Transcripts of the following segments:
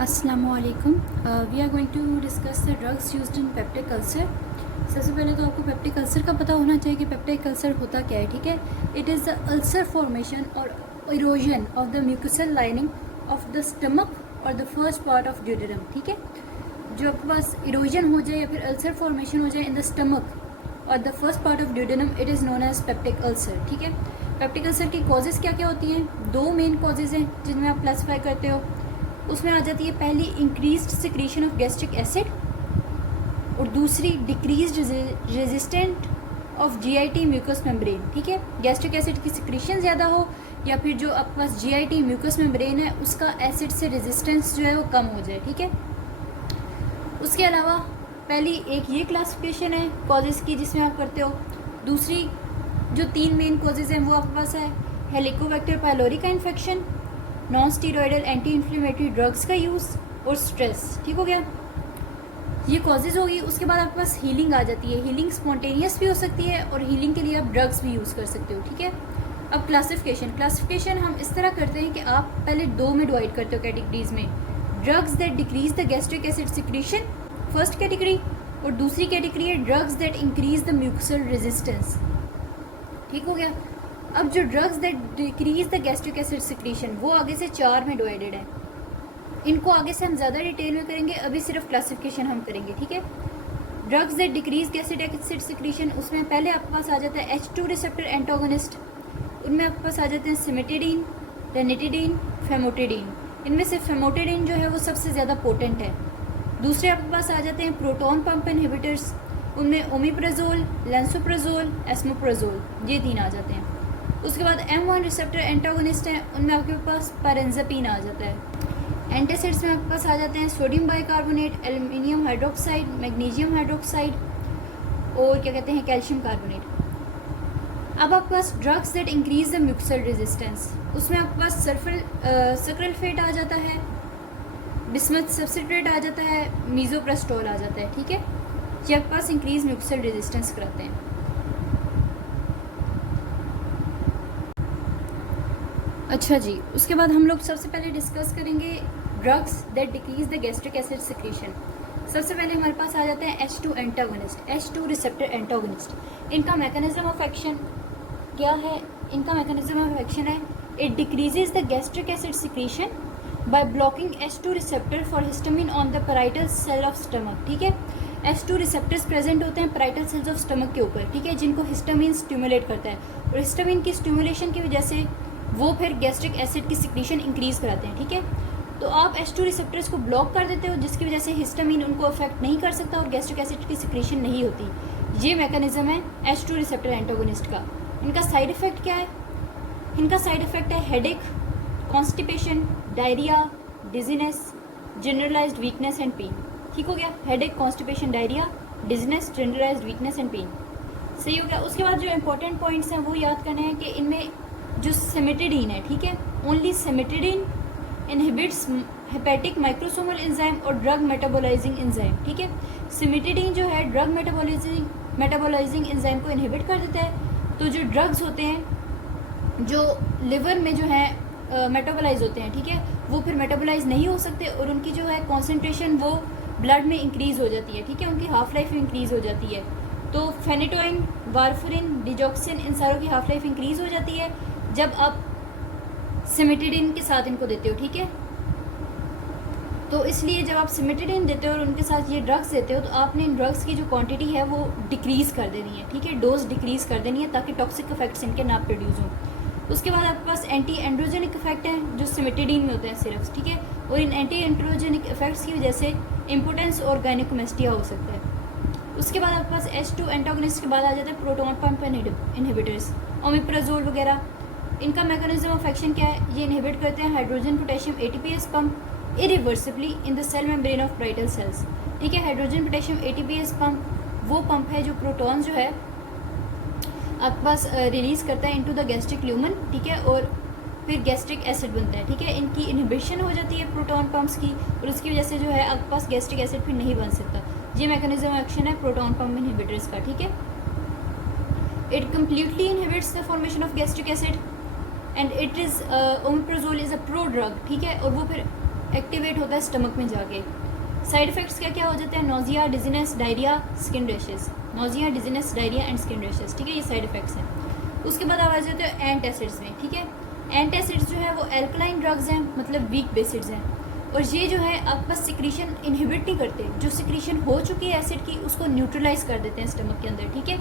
अस्सलामुअलैकुम। We are going to discuss the drugs used in peptic ulcer. सबसे पहले तो आपको पेप्टिक अल्सर का पता होना चाहिए कि पेप्टिक अल्सर होता क्या है। ठीक है, it is the ulcer formation और erosion of the mucosal lining of the stomach और the first part of duodenum. ठीक है, जो आपके पास इरोजन हो जाए या फिर अल्सर फॉर्मेशन हो जाए इन द स्टमक और the first part of duodenum, it is known as peptic ulcer. ठीक है, पेप्टिक अल्सर की कॉजेज़ क्या क्या होती हैं? दो मेन कॉजेज़ हैं जिनमें आप क्लासीफाई करते हो। उसमें आ जाती है पहली increased secretion of gastric acid और दूसरी decreased resistant of GIT mucous membrane. ठीक है, गैस्ट्रिक एसिड की सिक्रीशन ज़्यादा हो या फिर जो आपके पास जीआईटी म्यूकस मेम्ब्रेन है उसका एसिड से रेजिस्टेंस जो है वो कम हो जाए। ठीक है, उसके अलावा पहली एक ये क्लासिफिकेशन है कॉजेज़ की जिसमें आप करते हो। दूसरी जो तीन मेन कॉजेज़ हैं वो आपके पास है हेलिकोबैक्टर पायलोरी का infection, non steroidal anti inflammatory drugs का यूज़ और स्ट्रेस। ठीक हो गया, ये कॉजेज़ होगी। उसके बाद आपके पास हीलिंग आ जाती है। हीलिंग स्पॉन्टेनियस भी हो सकती है और हीलिंग के लिए आप ड्रग्स भी यूज़ कर सकते हो। ठीक है, अब क्लासिफिकेशन हम इस तरह करते हैं कि आप पहले दो में डिवाइड करते हो कैटेगरीज में। Drugs that decrease the gastric acid secretion, first category, और दूसरी कैटेगरी है drugs that increase the mucosal resistance. ठीक हो गया, अब जो drugs that decrease the gastric acid secretion वो आगे से चार में डिवाइडेड है। इनको आगे से हम ज़्यादा डिटेल में करेंगे, अभी सिर्फ क्लासिफिकेशन हम करेंगे। ठीक है, drugs that decrease gastric acid secretion, उसमें पहले आपके पास आ जाता है H2 रिसेप्टर एंटागोनिस्ट। उनमें आपके पास आ जाते हैं सिमेटिडीन, रेनिटिडीन, फेमोटिडीन। इनमें से फेमोटिडीन जो है वो सबसे ज़्यादा पोटेंट है। दूसरे आपके पास आ जाते हैं प्रोटॉन पंप इनहिबिटर्स। उनमें ओमिप्राजोल, लेंसोप्राजोल, एस्मोप्राजोल, ये तीन आ जाते हैं। उसके बाद M1 रिसेप्टर एंटागोनिस्ट हैं, उनमें आपके पास पारेंजापिन आ जाता है। एंटासिड्स में आपके पास आ जाते हैं sodium bicarbonate, aluminium hydroxide, magnesium hydroxide और क्या कहते हैं कैल्शियम कार्बोनेट। अब आपके पास drugs that increase the mucosal resistance, उसमें आपके पास सक्रेल्फेट आ जाता है, बिस्मथ सब्सट्रेट आ जाता है, मीजोप्रेस्टोल आ जाता है। ठीक है, ये आपके पास इंक्रीज म्यूकोसल रेजिस्टेंस कराते हैं। अच्छा जी, उसके बाद हम लोग सबसे पहले डिस्कस करेंगे drugs that decrease the gastric acid secretion. सबसे पहले हमारे पास आ जाते हैं H2 antagonist, H2 receptor antagonist. इनका मैकेनिज्म ऑफ एक्शन क्या है? इनका मैकेनिज्म ऑफ एक्शन है it decreases the gastric acid secretion by blocking H2 receptor for histamine on the parietal cell of stomach. ठीक है, H2 रिसेप्टर्स प्रेजेंट होते हैं parietal cells of stomach के ऊपर। ठीक है, जिनको हिस्टामिन स्टिमुलेट करता है और हिस्टामिन की स्टिमुलेशन की वजह से वो फिर गैस्ट्रिक एसिड की सिक्रीशन इंक्रीज कराते हैं। ठीक है, तो आप H2 रिसेप्टर्स को ब्लॉक कर देते हो जिसकी वजह से हिस्टामिन उनको अफेक्ट नहीं कर सकता और गैस्ट्रिक एसिड की सिक्रीशन नहीं होती। ये मैकेनिज्म है H2 रिसेप्टर एंटागोनिस्ट का। इनका साइड इफेक्ट क्या है? इनका साइड इफेक्ट है headache, constipation, diarrhoea, dizziness, generalised weakness and pain. ठीक हो गया, headache, constipation, diarrhoea, dizziness, generalised weakness and pain. सही हो गया। उसके बाद जो इंपॉर्टेंट पॉइंट्स हैं वो याद करने हैं कि इनमें जो सिमेटिडीन है, ठीक है, only cimetidine inhibits hepatic microsomal enzyme और ड्रग मेटाबोलाइजिंग एंजाइम। ठीक है, सिमेटिडीन जो है ड्रग मेटाबोलाइजिंग एंजाइम को इनहिबिट कर देता है। तो जो ड्रग्स होते हैं जो लिवर में जो है मेटाबोलाइज होते हैं, ठीक है, वो फिर मेटाबोलाइज नहीं हो सकते और उनकी जो है कॉन्सेंट्रेशन वो ब्लड में इंक्रीज़ हो जाती है। ठीक है, उनकी हाफ लाइफ इंक्रीज़ हो जाती है। तो फेनेटोइन, वारफरिन, डिजॉक्सिन, इन सारों की हाफ लाइफ इंक्रीज़ हो जाती है जब आप सिमेटिडीन के साथ इनको देते हो। ठीक है, तो इसलिए जब आप सिमेटिडीन देते हो और उनके साथ ये ड्रग्स देते हो तो आपने इन ड्रग्स की जो क्वांटिटी है वो डिक्रीज़ कर देनी है। ठीक है, डोज डिक्रीज़ कर देनी है ताकि टॉक्सिक इफेक्ट्स इनके ना प्रोड्यूस हों। उसके बाद आपके पास एंटी एंड्रोजेनिक इफेक्ट हैं जो सिमेटिडीन में होते हैं सिर्फ। ठीक है, और इन एंटी एंड्रोजेनिक इफेक्ट्स की वजह से इम्पोर्टेंस और गायनेकोमेस्टिया हो सकता है। उसके बाद आपके पास H2 एंटागोनिस्ट के बाद आ जाता है प्रोटॉन पंप इनहिबिटर्स, ओमिप्राजोल वगैरह। इनका मैकेनिज्म ऑफ एक्शन क्या है? ये इनहिबिट करते हैं hydrogen potassium ATPase pump irreversibly in the cell membrane of parietal cells. ठीक है, हाइड्रोजन पोटेशियम ATPase पंप वो पंप है जो प्रोटॉन जो है आपके पास रिलीज़ करता है इनटू द गैस्ट्रिक ल्यूमन। ठीक है, और फिर गैस्ट्रिक एसिड बनता है। ठीक है, इनकी इनहिबिशन हो जाती है प्रोटॉन पंप्स की और उसकी वजह से जो है आपके पास गैस्ट्रिक एसिड फिर नहीं बन सकता। ये मैकेनिज्म एक्शन है प्रोटॉन पंप इनहिबिटर्स का। ठीक है, it completely inhibits the formation of gastric acid and it is omeprazole is a pro drug. ठीक है, और वो फिर एक्टिवेट होता है स्टमक में जाके। साइड इफेक्ट्स क्या क्या हो जाते हैं? Nausea, dizziness, diarrhoea, skin rashes. Nausea, dizziness, diarrhoea and skin rashes, ठीक है, ये साइड इफेक्ट्स हैं। उसके बाद आप आ जाते हो एंटासिड्स में, ठीक है। एंटासिड्स जो है वो एल्कलाइन ड्रग्स हैं, मतलब वीक बेसिड्स हैं, और ये जो है आपका सिक्रीशन इनहिबिट नहीं करते, जो सिक्रीशन हो चुकी है एसिड की उसको न्यूट्रलाइज कर देते हैं स्टमक के अंदर, ठीक है।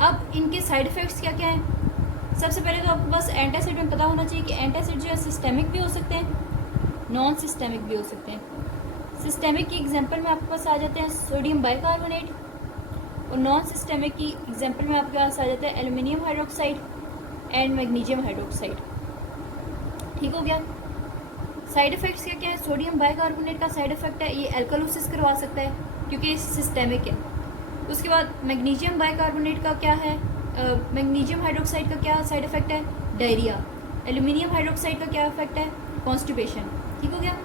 अब इनके साइड इफेक्ट्स क्या क्या हैं? सबसे पहले तो आपको बस एंटासिड में पता होना चाहिए कि एंटासिड जो है सिस्टेमिक भी हो सकते हैं, नॉन सिस्टेमिक भी हो सकते हैं। सिस्टेमिक की एग्जांपल में आपके पास आ जाते हैं सोडियम बाइकार्बोनेट, और नॉन सिस्टेमिक की एग्जांपल में आपके पास आ जाता है aluminium hydroxide and magnesium hydroxide, ठीक हो गया। साइड इफेक्ट्स क्या क्या है? सोडियम बाइकार्बोनेट का साइड इफेक्ट है ये एल्कालोसिस करवा सकता है क्योंकि सिस्टेमिक है। उसके बाद मैग्नीशियम बाइकार्बोनेट का क्या है? मैग्नीशियम हाइड्रोक्साइड का क्या साइड इफेक्ट है? डायरिया। एल्यूमिनियम हाइड्रोक्साइड का क्या इफेक्ट है? कॉन्स्टिपेशन, ठीक हो गया।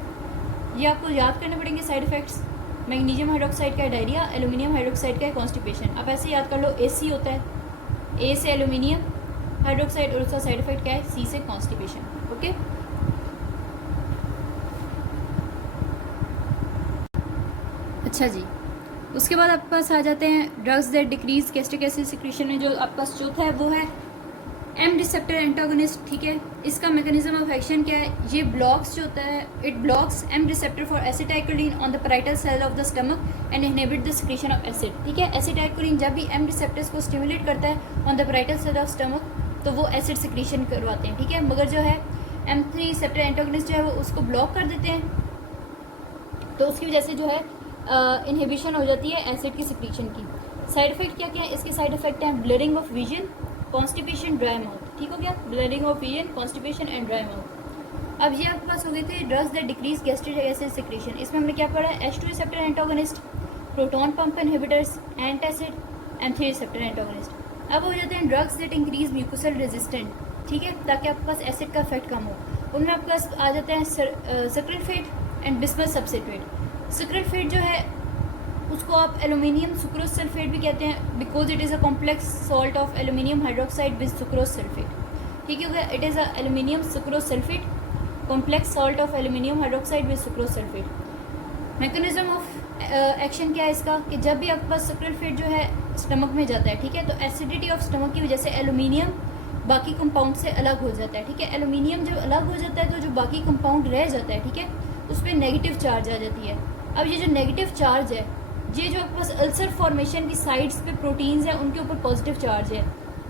ये आपको याद करने पड़ेंगे साइड इफेक्ट्स। मैग्नीशियम हाइड्रोक्साइड का है डायरिया, एल्यूमिनियम हाइड्रोक्साइड का है कॉन्स्टिपेशन। आप ऐसे याद कर लो, AC होता है, A से एल्यूमिनियम हाइड्रोक्साइड, और उसका साइड इफेक्ट क्या है? C से कॉन्स्टिपेशन, ओके। अच्छा जी, उसके बाद आपके पास आ जाते हैं drugs that decrease gastric acid secretion में जो आपके पास चौथा है वो है M रिसेप्टर एंटागोनिस्ट, ठीक है। इसका मैकेनिज्म ऑफ एक्शन क्या है? ये ब्लॉक्स जो होता है, it blocks M receptor for acetylcholine on the parietal cell of the stomach and inhibit the secretion of acid, ठीक है। एसिटाइकोलिन जब भी M रिसेप्टर्स को स्टिमुलेट करता है on the parietal cell of stomach तो वो एसिड सिक्रीशन करवाते हैं, ठीक है। मगर जो है M3 रिसेप्टर एंटागोनिस्ट जो है वो उसको ब्लॉक कर देते हैं, तो उसकी वजह से जो है इनहिबिशन हो जाती है एसिड की सिक्रीशन की। साइड इफेक्ट क्या क्या है? इसके साइड इफेक्ट हैं blurring of vision, constipation, dry mouth, ठीक हो गया। Blurring of vision, constipation and dry mouth. अब ये आपके पास हो गए थे drugs that decrease gastric acid secretion. इसमें हमने क्या पढ़ा है? H2 receptor antagonist, proton pump inhibitors, antacid, M3 receptor antagonist. अब हो जाते हैं drugs that increase mucosal resistant, ठीक है, ताकि आपके पास एसिड का इफेक्ट कम हो। उनमें आपके पास आ जाते हैं सक्रिलफेट एंड बिस्मथ सब्सिट्रेट। सक्रिलफेट जो है उसको आप एल्यूमिनियम सुक्रोज सल्फेट भी कहते हैं, because it is a complex salt of aluminium hydroxide with sucrose sulphate, ठीक है हो गया। It is a aluminium sucrose sulphate, complex salt of aluminium hydroxide with sucrose sulphate. Mechanism of action क्या है इसका? कि जब भी आपके पास सक्रिलफेट जो है स्टमक में जाता है, ठीक है, तो एसिडिटी ऑफ स्टमक की वजह से एल्यूमिनियम बाकी कंपाउंड से अलग हो जाता है, ठीक है। एल्यूमिनियम जब अलग हो जाता है तो जो बाकी कंपाउंड रह जाता है, ठीक है, उस पर नेगेटिव चार्ज आ जाती है। अब ये जो नेगेटिव चार्ज है, ये जो आपके पास अल्सर फॉर्मेशन की साइड्स पे प्रोटीन्स हैं उनके ऊपर पॉजिटिव चार्ज है,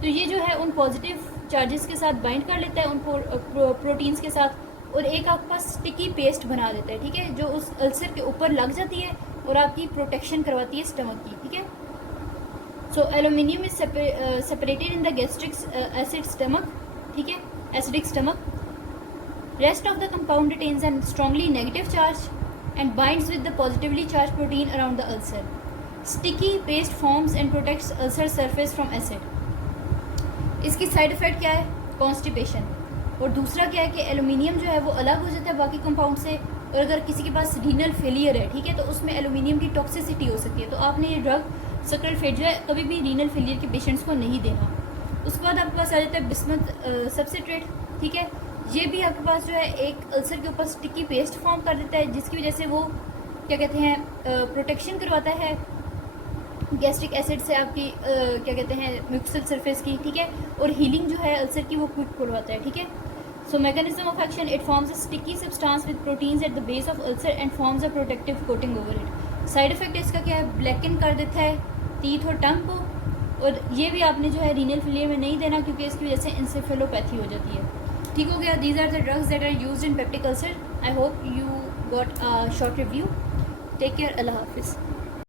तो ये जो है उन पॉजिटिव चार्जेस के साथ बाइंड कर लेता है उन प्रोटीन्स के साथ, और एक आपके पास स्टिकी पेस्ट बना देता है, ठीक है, जो उस अल्सर के ऊपर लग जाती है और आपकी प्रोटेक्शन करवाती है स्टमक की, ठीक है। So aluminium is separated in the gastric acid stomach, ठीक है, acidic stomach. Rest of the compound retains a strongly negative charge and binds with the positively charged protein around the ulcer. Sticky paste forms and protects ulcer surface from acid. इसकी side effect क्या है? Constipation. और दूसरा क्या है कि aluminium जो है वो अलग हो जाता है बाकी कंपाउंड से, और अगर किसी के पास रीनल फेलियर है, ठीक है, तो उसमें एल्यूमिनियम की टॉक्सिसिटी हो सकती है, तो आपने ये ड्रग सक्रिलफेट जो है कभी भी रीनल फेलियर के पेशेंट्स को नहीं देना। उसके बाद आपके पास आ जाता है बिस्मथ सब्सिट्रेट, ठीक है, ये भी आपके पास जो है एक अल्सर के ऊपर स्टिकी पेस्ट फॉर्म कर देता है, जिसकी वजह से वो क्या कहते हैं प्रोटेक्शन करवाता है गैस्ट्रिक एसिड से आपकी क्या कहते हैं म्यूकोसल सरफेस की, ठीक है, और हीलिंग जो है अल्सर की वो क्विक करवाता है, ठीक है। So mechanism of action, it forms a sticky substance with proteins at the base of ulcer and forms a protective coating over it. Side effect इसका क्या है? ब्लैकन कर देता है टीथ और टंग को, और ये भी आपने जो है रीनल फेलियर में नहीं देना क्योंकि इसकी वजह से इंसेफेलोपैथी हो जाती है, ठीक हो गया। These are the drugs that are used in peptic ulcer. I hope you got a short review. Take care, अल्लाह हाफिज़।